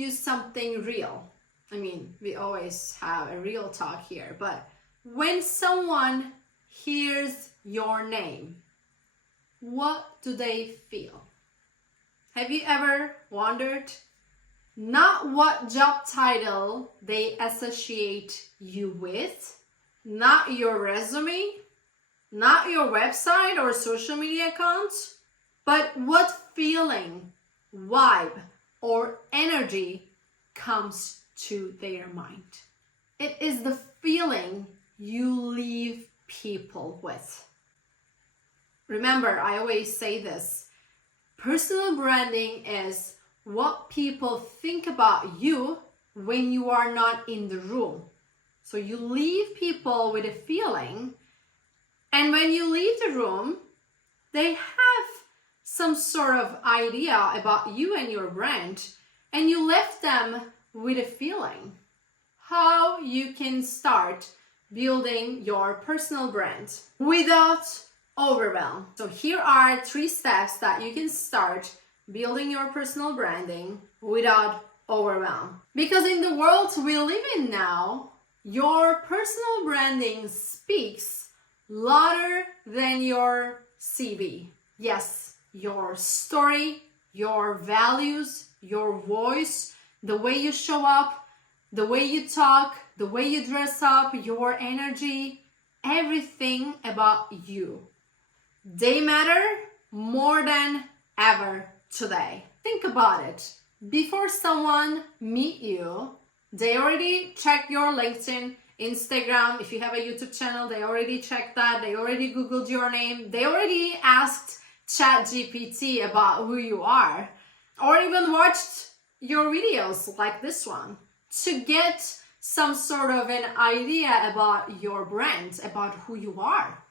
you something real. I mean, we always have a real talk here, but when someone hears your name, what do they feel? Have you ever wondered? Not what job title they associate you with, not your resume, not your website or social media account, but what feeling, vibe, or energy comes to their mind. It is the feeling you leave people with. Remember, I always say this, personal branding is what people think about you when you are not in the room. So you leave people with a feeling, and when you leave the room, they have some sort of idea about you and your brand, and you left them with a feeling. How you can start building your personal brand without overwhelm. So here are 3 steps that you can start building your personal branding without overwhelm. Because in the world we live in now, your personal branding speaks louder than your CV. Yes, your story, your values, your voice, the way you show up, the way you talk, the way you dress up, your energy, everything about you. They matter more than ever today. Think about it. Before someone meet you, they already checked your LinkedIn, Instagram. If you have a YouTube channel, they already checked that. They already Googled your name. They already asked ChatGPT about who you are, or even watched your videos like this one to get some sort of an idea about your brand, about who you are.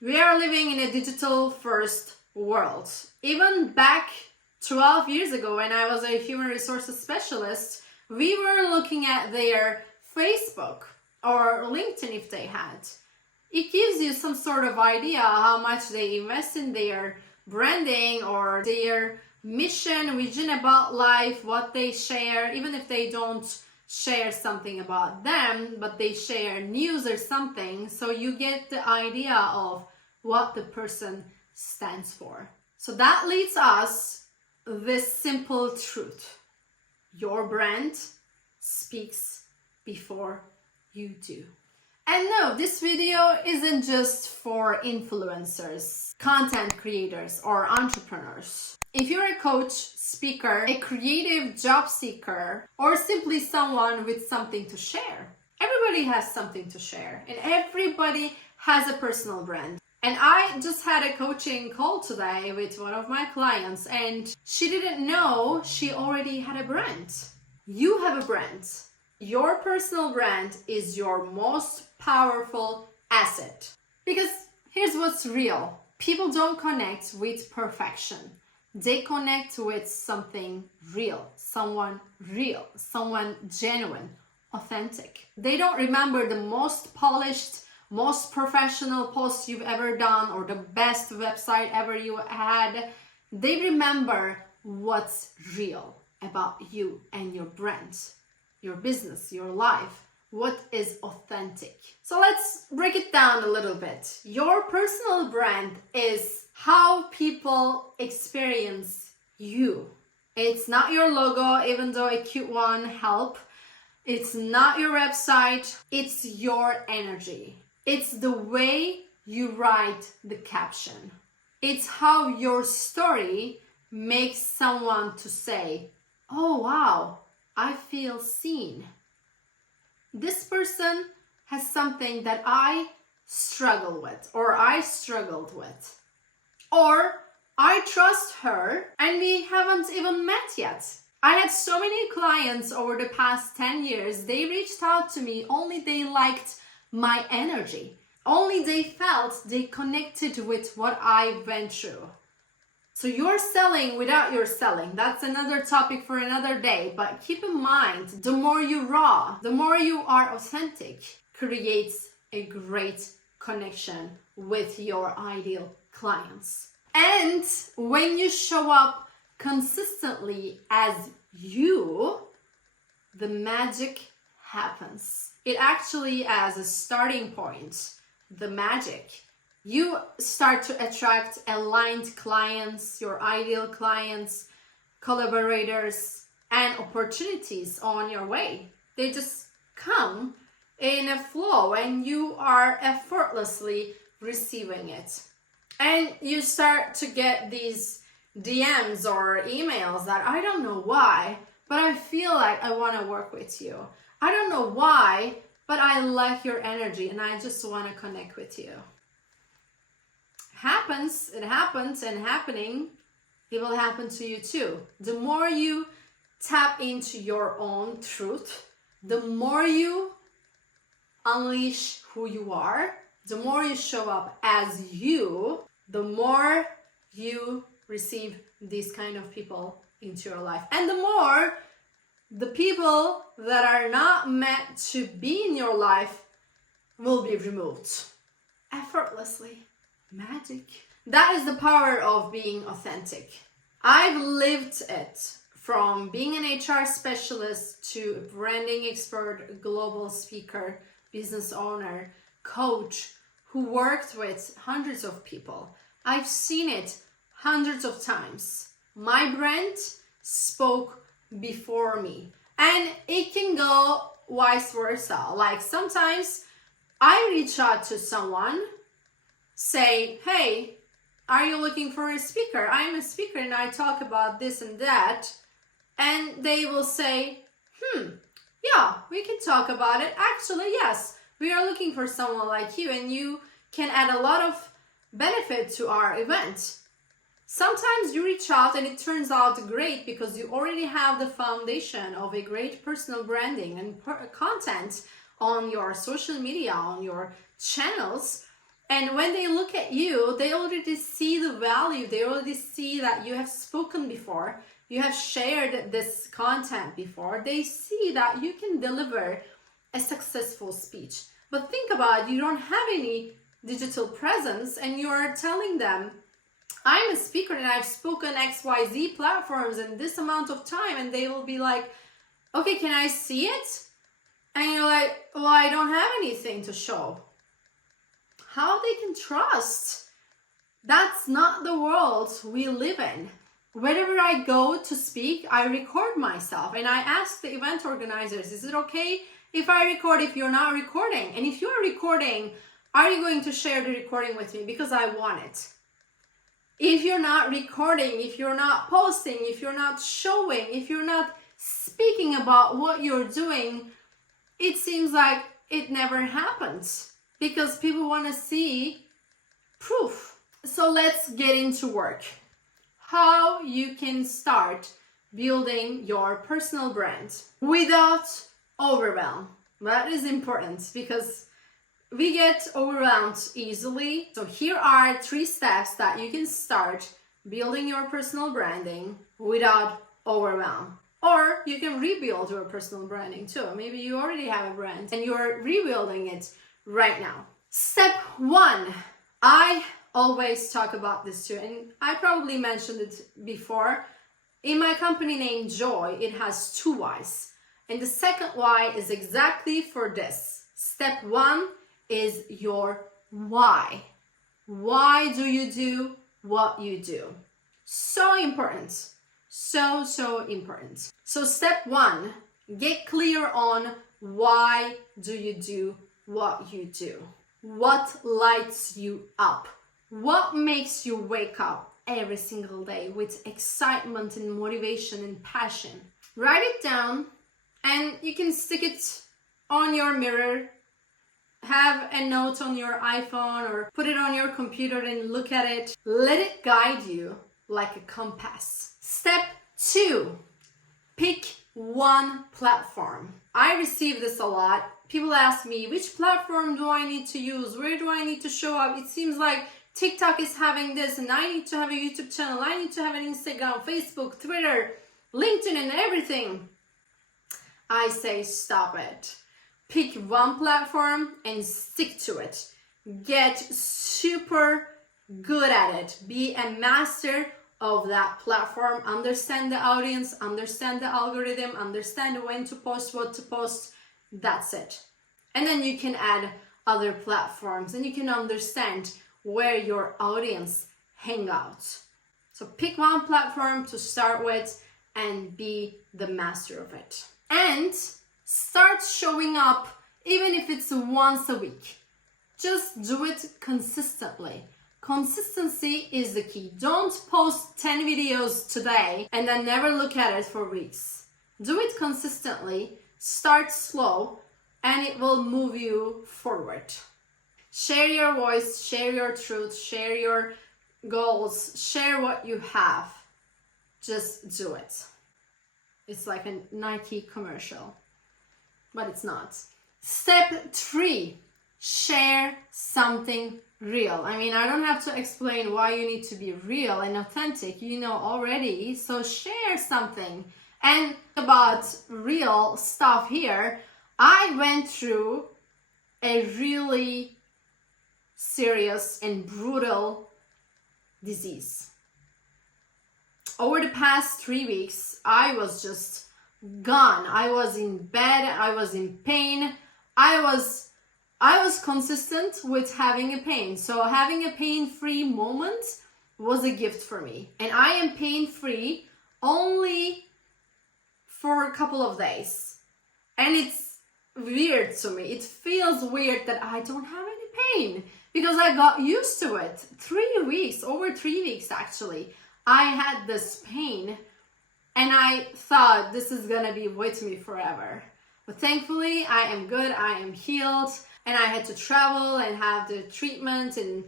We are living in a digital first world. Even back 12 years ago when I was a human resources specialist, we were looking at their Facebook or LinkedIn if they had. It gives you some sort of idea how much they invest in their branding or their mission, vision about life, what they share, even if they don't share something about them, but they share news or something, so you get the idea of what the person stands for. So that leads us this simple truth. Your brand speaks before you do. And no, this video isn't just for influencers, content creators, or entrepreneurs. If you're a coach, speaker, a creative job seeker, or simply someone with something to share, everybody has something to share, and everybody has a personal brand. And I just had a coaching call today with one of my clients, and she didn't know she already had a brand. You have a brand. Your personal brand is your most powerful asset. Because here's what's real. People don't connect with perfection. They connect with something real, someone genuine, authentic. They don't remember the most polished, most professional post you've ever done or the best website ever you had. They remember what's real about you and your brand, your business, your life, what is authentic. So let's break it down a little bit. Your personal brand is how people experience you. It's not your logo, even though a cute one help. It's not your website, it's your energy. It's the way you write the caption. It's how your story makes someone to say, oh wow, I feel seen. This person has something that I struggle with, or I struggled with. Or I trust her and we haven't even met yet. I had so many clients over the past 10 years, they reached out to me, only they liked my energy. Only they felt they connected with what I went through. So you're selling without your selling. That's another topic for another day. But keep in mind, the more you raw, the more you are authentic, creates a great connection with your ideal clients. And when you show up consistently as you, the magic happens. It actually, as a starting point, the magic, you start to attract aligned clients, your ideal clients, collaborators, and opportunities on your way. They just come in a flow and you are effortlessly receiving it. And you start to get these DMs or emails that I don't know why, but I feel like I want to work with you. I don't know why, but I like your energy and I just want to connect with you. It happens and happening, it will happen to you too. The more you tap into your own truth, the more you unleash who you are, the more you show up as you, the more you receive these kind of people into your life. And the more the people that are not meant to be in your life will be removed effortlessly. Magic. That is the power of being authentic. I've lived it, from being an HR specialist to a branding expert, global speaker, business owner, coach who worked with hundreds of people. I've seen it hundreds of times. My brand spoke before me, and it can go vice versa. Like sometimes I reach out to someone, say, hey, are you looking for a speaker? I'm a speaker and I talk about this and that. And they will say, yeah, we can talk about it. Actually, yes, we are looking for someone like you and you can add a lot of benefit to our event. Sometimes you reach out and it turns out great because you already have the foundation of a great personal branding and content on your social media, on your channels. And when they look at you, they already see the value. They already see that you have spoken before. You have shared this content before. They see that you can deliver a successful speech. But think about it, you don't have any digital presence and you are telling them, I'm a speaker and I've spoken XYZ platforms in this amount of time. And they will be like, okay, can I see it? And you're like, well, I don't have anything to show. How they can trust? That's not the world we live in. Whenever I go to speak, I record myself and I ask the event organizers, is it okay if I record if you're not recording? And if you're recording, are you going to share the recording with me? Because I want it. If you're not recording, if you're not posting, if you're not showing, if you're not speaking about what you're doing, it seems like it never happens because people want to see proof. So let's get into work. How you can start building your personal brand without overwhelm. That is important because we get overwhelmed easily. So here are 3 steps that you can start building your personal branding without overwhelm. Or you can rebuild your personal branding too. Maybe you already have a brand and you're rebuilding it right now. Step 1. I always talk about this too, and I probably mentioned it before. In my company named JOYY, it has 2 Y's. And the second Y is exactly for this. Step 1 is your why. Why do you do what you do? So important. So important. So step 1, get clear on why do you do what you do? What lights you up? What makes you wake up every single day with excitement and motivation and passion? Write it down and you can stick it on your mirror. Have a note on your iPhone or put it on your computer and look at it. Let it guide you like a compass. Step 2, pick one platform. I receive this a lot. People ask me, which platform do I need to use? Where do I need to show up? It seems like TikTok is having this and I need to have a YouTube channel. I need to have an Instagram, Facebook, Twitter, LinkedIn and everything. I say, stop it. Pick one platform and stick to it. Get super good at it. Be a master of that platform, understand the audience, understand the algorithm, understand when to post, what to post. That's it. And then you can add other platforms and you can understand where your audience hang out. So pick one platform to start with and be the master of it. And start showing up even if it's once a week. Just do it consistently. Consistency is the key. Don't post 10 videos today and then never look at it for weeks. Do it consistently, start slow, and it will move you forward. Share your voice, share your truth, share your goals, share what you have. Just do it. It's like a Nike commercial, but it's not. Step 3, share something real. I mean, I don't have to explain why you need to be real and authentic. You know already, so share something. And about real stuff here, I went through a really serious and brutal disease. Over the past 3 weeks, I was just gone. I was in bed, I was in pain. I was consistent with having a pain. So having a pain-free moment was a gift for me. And I am pain-free only for a couple of days. And it's weird to me. It feels weird that I don't have any pain because I got used to it. 3 weeks, over 3 weeks actually, I had this pain and I thought this is gonna be with me forever. But thankfully, I am good, I am healed, and I had to travel and have the treatment and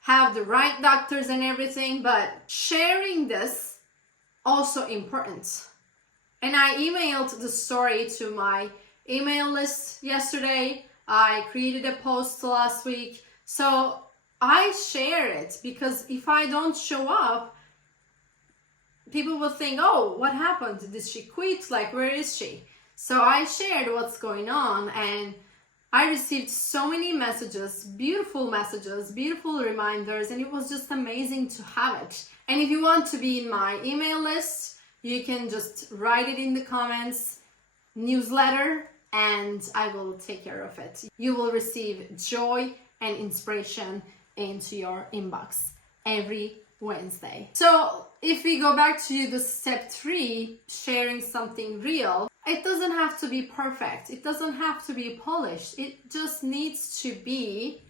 have the right doctors and everything. But sharing this also important. And I emailed the story to my email list yesterday. I created a post last week. So I share it because if I don't show up, people will think, oh, what happened? Did she quit? Like, where is she? So I shared what's going on and I received so many messages, beautiful reminders, and it was just amazing to have it. And if you want to be in my email list, you can just write it in the comments, newsletter, and I will take care of it. You will receive joy and inspiration into your inbox every Wednesday. So if we go back to the step 3, sharing something real, it doesn't have to be perfect. It doesn't have to be polished. It just needs to be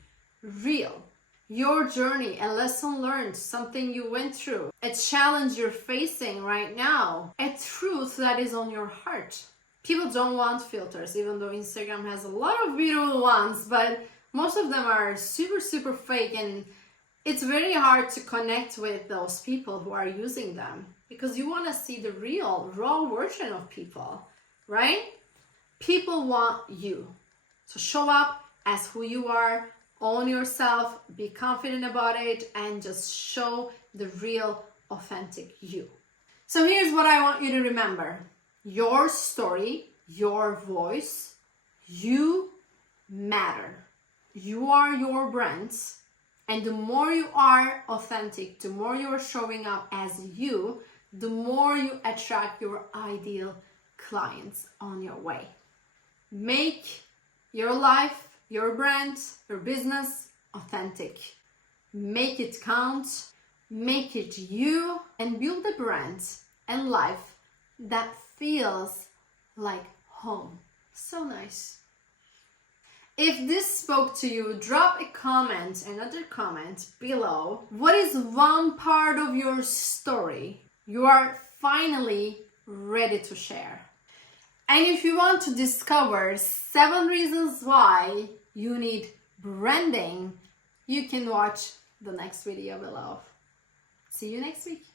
real. Your journey, a lesson learned, something you went through, a challenge you're facing right now, a truth that is on your heart. People don't want filters, even though Instagram has a lot of beautiful ones, but most of them are super fake, and it's very hard to connect with those people who are using them because you want to see the real, raw version of people, right? People want you. So show up as who you are, own yourself, be confident about it, and just show the real, authentic you. So here's what I want you to remember. Your story, your voice, you matter. You are your brand. And the more you are authentic, the more you are showing up as you, the more you attract your ideal clients on your way. Make your life, your brand, your business authentic. Make it count, make it you, and build a brand and life that feels like home. So nice. If this spoke to you, drop a comment, another comment below. What is one part of your story you are finally ready to share? And if you want to discover 7 reasons why you need branding, you can watch the next video below. See you next week.